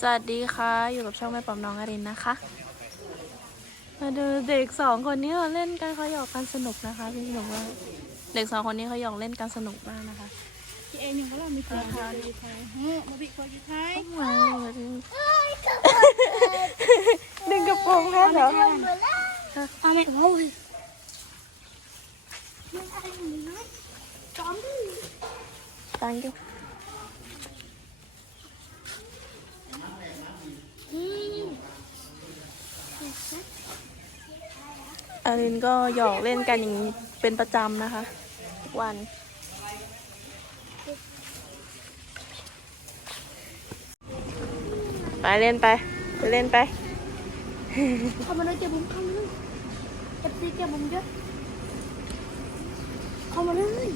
สวัสดีค่ะ อยู่กับช่องแม่ปอมน้องอรินนะคะ มาดูเด็กสองคนนี้เขาเล่นกันเขาหยอกกันสนุกนะคะพี่สนุกมากเด็กสองคนนี้เขาหยอกเล่นกันสนุกมากนะคะพี่เอ็นยังก็เรามีคนทานอยู่ไทยเฮ้ยมาบิคอยอยู่ไทยมาดึงดึงกระโปรงแพ้เหรอเอาไม่เอาเลยตังค์ อรินก็หยอกเล่นกันอย่างนี้เป็นประจำนะคะทุกวัน ไปเล่นไปไปเล่นไป เข้ามาเลยเจ็บผมเข้ามาเลยเจ็บซีเจ็บผมเยอะเข้ามาเลย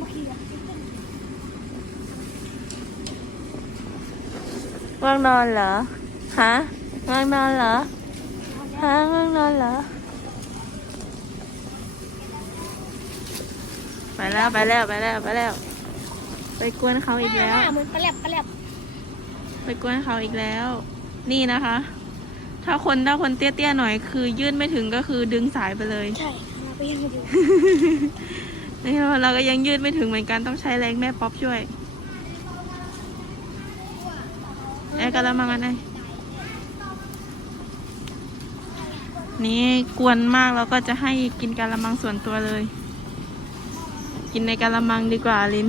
มาขี่อะว่างนอนเหรอ ฮะว่างนอนเหรอ ฮะว่างนอนเหรอ ไปแล้วไปแล้วไปแล้วไปแล้ว ไปกวนเขาอีกแล้ว เหมือนกระแลบกระแลบไปกวนเขาอีกแล้ว นี่นะคะ ถ้าคนถ้าคนเตี้ยๆหน่อยคือ ยื่นไม่ถึงก็คือดึงสายไปเลย ใช่มาไปยังมาอยู่นี่เราก็ยังยืดไม่ถึงเหมือนกันต้องใช้แรงแม่ป๊อปช่วยแอร์กระมังอันไหน นี่กวนมากเราก็จะให้กินกะละมังส่วนตัวเลย กินในกะละมังดีกว่าลิน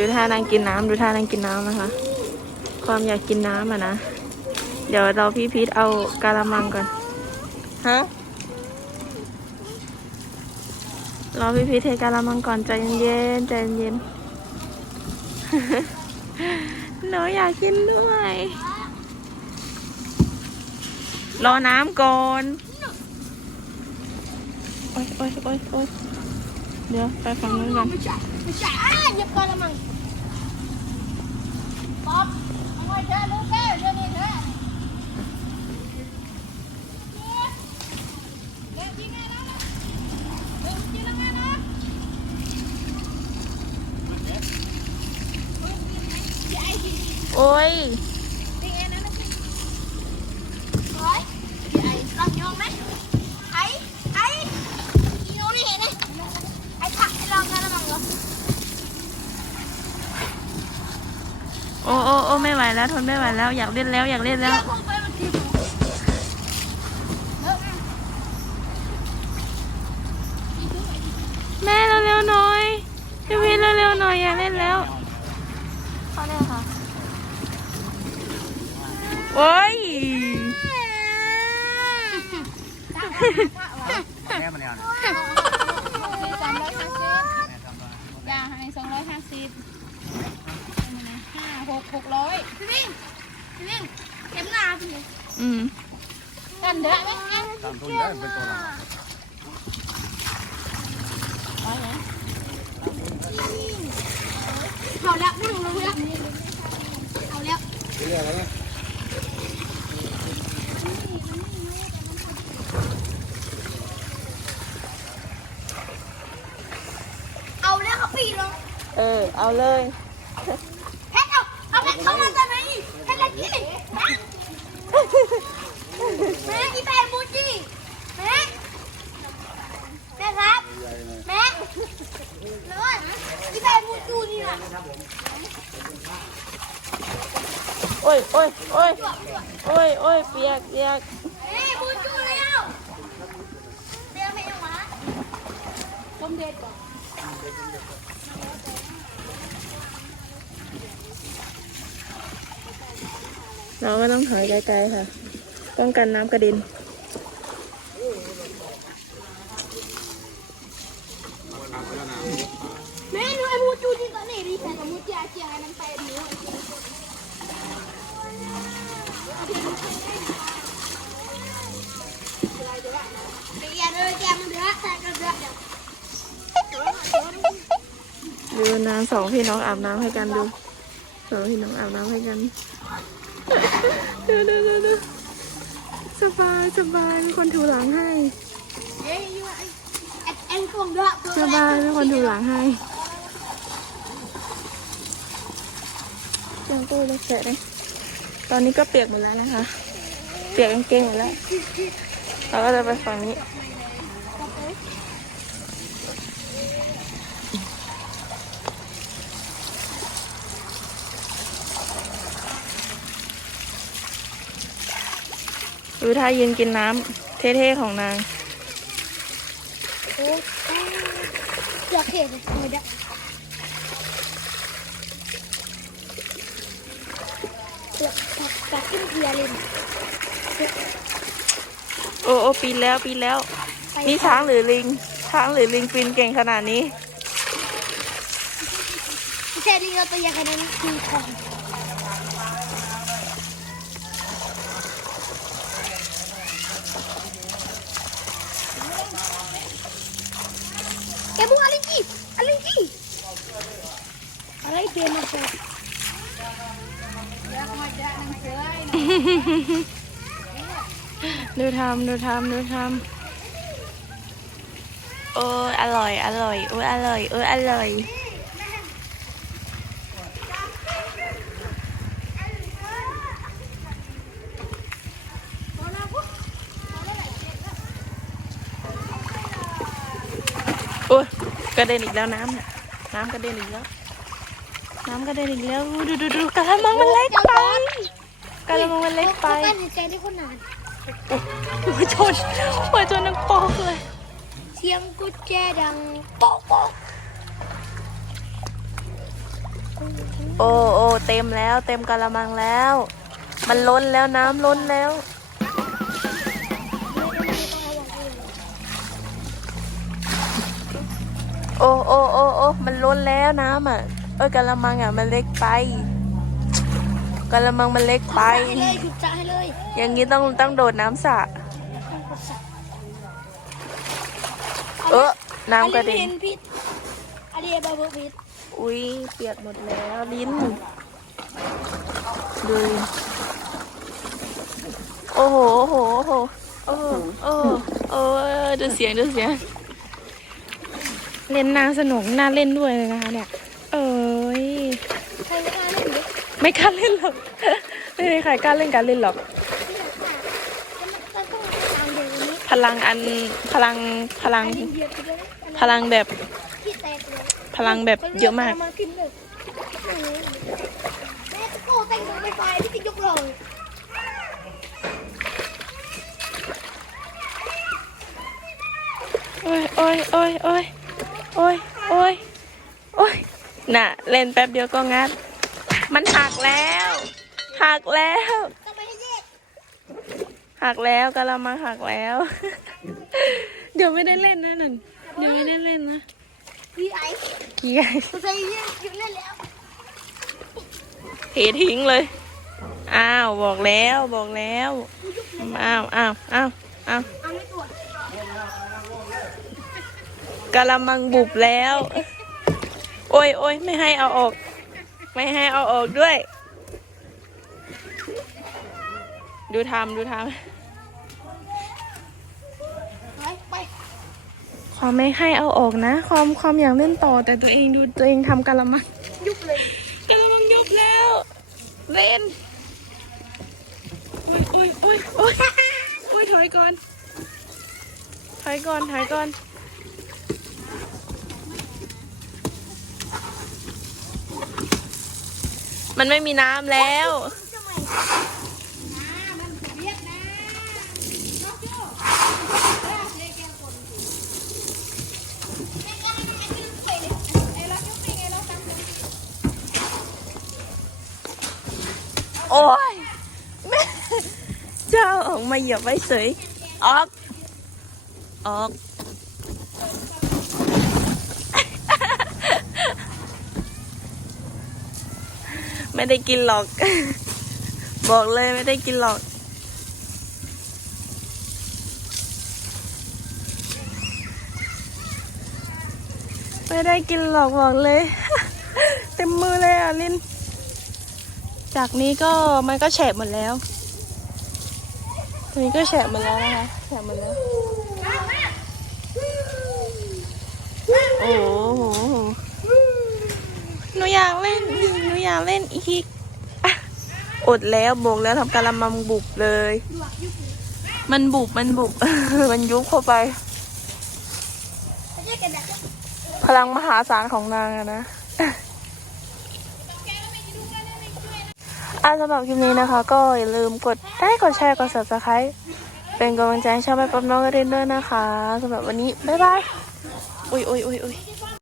ดูท่านางกินน้ำดูท่านางกินน้ำนะคะ ความอยากกินน้ำอะนะ เดี๋ยวเราพี่พีทเอากาละมังก่อน ฮะรอพี่พีทเทกาละมังก่อนใจเย็นๆใจเย็นหนูอยากกินด้วย รอน้ำก่อน โอ๊ยโอ๊ยโอ๊ยโอ๊ยเดี๋ยวไปฝั่งนู้นก่อน ไม่ใช่อะเหยียบก่อนละมั้งป๊อปเอาไว้เถอะลูกแก้วเดี๋ยวนี้เถอะเดี๋ยวจริงไงนะเดี๋ยวจริงแล้วไงนะโอ้ย จริงไงนะนะเฮ้ยพี่ไอ้ลองยองไหมไอ้ไอ้ยองนี่เห็นไหมไอ้ถักไอ้ลองกันละมั้งเหรอ โอ้โอ้โอ้ไม่ไหว แล้วทนไม่ไหวแล้วอยากเล่นแล้วอยากเล่นแล้วเดี๋ยวผมไปมันทีผมเลิกอะแม่เร็วๆหน่อยพี่พีทเร็วๆหน่อยอยากเล่นแล้วเขาเรียกค่ะโอ้ยแม่มันเนี่ยนะ สามร้อยห้าสิบ แม่ทำมา ยาให้สองร้อยห้าสิบ ห้าหกหกร้อยพี่วิ่งพี่วิ่งเข็มหนาพี่วิ่งอืมกันเด้อไหมตามทุนได้เป็นตัวเราเอาแล้วไม่รู้แล้วเอาแล้วเรื่องอะไรนะเอาแล้วเขาปีลงเออ เอาเลยเพชร เอาเอาเพชรเข้ามาจากไหนเพชรอะไรที่แม่อีแปมบูจีแม่แม่ครับแม่เลยอีแปมบูจูนี่น่ะโอ้ยโอ้ยโอ้ยโอ้ยโอ้ยเปียกเปียกเฮ้ยบูจูแล้วเดี๋ยวไม่ยังมาต้มเด็ดก่อน เราก็ต้องถอยไกลๆค่ะ ป้องกันน้ำกระเด็นหนูไนี่าเดูน้ำสองพี่น้องอาบน้ำให้กันดูสองพี่น้องอาบน้ำให้กัน ดูดูดูดูสบายสบายมีคนถูหลังให้เอ้ยอยู่ไอ้ไอ้ไอ้กงด้วยสบายมีคนถูหลังให้ยังตู้เลยเสร็จเลยตอนนี้ก็เปียกหมดแล้วนะคะ เปียกกางเกงหมดแล้ว เราก็จะไปฝั่งนี้ ดูท่ายืนกินน้ำเท่ๆของนางโอ้ยอยากเห็นเลยนะอยากอยากขึ้นเรือเลยนะโอ้โอ้ปีนแล้วปีนแล้วไปนี่ช้างหรือลิง ช้างหรือลิงปีนเก่งขนาดนี้ไม่ใช่ลิงเราตัวใหญ่ขนาดนั้นคือของแกบุกอะไรจีอะไรจี อะไรเกมมาเจอดูทำดูทำดูทำโอ้ยอร่อย อร่อยโอ้ยอร่อยโอ้ยอร่อยโอ้ยกระเด็นอีกแล้วน้ำเนี่ยน้ำกระเด็นอีกแล้ว น้ำกระเด็นอีกแล้วดูดูดูกระมังมันเล็กไปกระมังมันเล็กไปเขากั้นหายใจได้คนนานหัวชนหัวชนนังปอกเลยเสียงกุญแจดังโป๊ะโป๊ะโอ้โอ้เต็มแล้ว เต็มกระมังแล้ว มันล้นแล้วน้ำล้นแล้วโอ้โอ้โอ้โอ้มันล้นแล้วน้ำอะ เอ้ยกระมังอะมันเล็กไปกระมังมันเล็กไป ให้เลยหยุดจ่ายให้เลย อย่างนี้ต้องต้องโดดน้ำสระเออน้ำกระเด็อันนพิษอันนี้บาเบอร์พิษอุ้ยเปียกหมดแล้วลิ้น ดูดิโอ้โห โอ้โห โอ้โหโอ้โหโอ้โหโอ้ยดูเสียงดูเสียง เล่นน่าสนุกน่าเล่นด้วยเลยนะคะเนี่ยเอ้ย ใครไม่กล้าเล่นดิ ไม่กล้าเล่นหรอก ไม่มีใครกล้าเล่นการเล่นหรอก พลังอันพลังพลังพลังแบบพลังแบบเยอะมากโอ้ยโอ้ยโอ้ยโอ้ยโอ้ยโอ้ยโอ้ยน่ะ เล่นแป๊บเดียวก็งัด มันหักแล้ว หักแล้วต้องไปให้แยกหักแล้วกะละมังหักแล้ว เดี๋ยวไม่ได้เล่นนะนั่นเดี๋ยวไม่ได้เล่นนะพี่ไอ้ขี้ไก่ตัวใส่ยืดหยุดเล่นแล้วเททิ้งเลย อ้าว บอกแล้วบอกแล้ว อ้าวอ้าวอ้าวอ้าวเอาไม่ตรวจกะละมังบุบแล้ว โอ้ยโอ้ยไม่ให้เอาออก ไม่ให้เอาออกด้วย ดูทำดูทำไปไปความไม่ให้เอาออกนะ ความความอยากเล่นต่อ แต่ตัวเองดูตัวเองทำกะละมังยุบเลยกะละมังยุบแล้วเล่นอุ้ยอุ้ยอุ้ยอุ้ยอุ้ยถอยก่อนถอยก่อนถอยก่อน มันไม่มีน้ำแล้วโอ้ยเราจุ๊บยังไงเราตามกันโอ้ยแม่เจ้าออกมาเหยียบไว้เฉยออก ออก ไม่ได้กินหรอก บอกเลยไม่ได้กินหรอกไม่ได้กินหรอกบอกเลย เต็มมือเลยอะลินจากนี้ก็มันก็แฉะหมดแล้วตรงนี้ก็แฉะหมดแล้วนะคะแฉะหมดแล้ว โอ้โห อยากเล่นอีกหนูอยากเล่นอีกอะอดแล้วโบกแล้วทำการละมังบุบเลย มันบุบมันบุบ มันยุบเข้าไป พลังมหาศาลของนางอะนะ อาสำหรับคลิปนี้นะคะ ก็อย่าลืมกดไลค์กดแชร์กด subscribe เป็นกำลังใจให้ชาวแม่ป๊อปน้องกระเด็นด้วยนะคะสำหรับวันนี้ บ๊ายบาย อุ้ยอุ้ยอุ้ยอุ้ย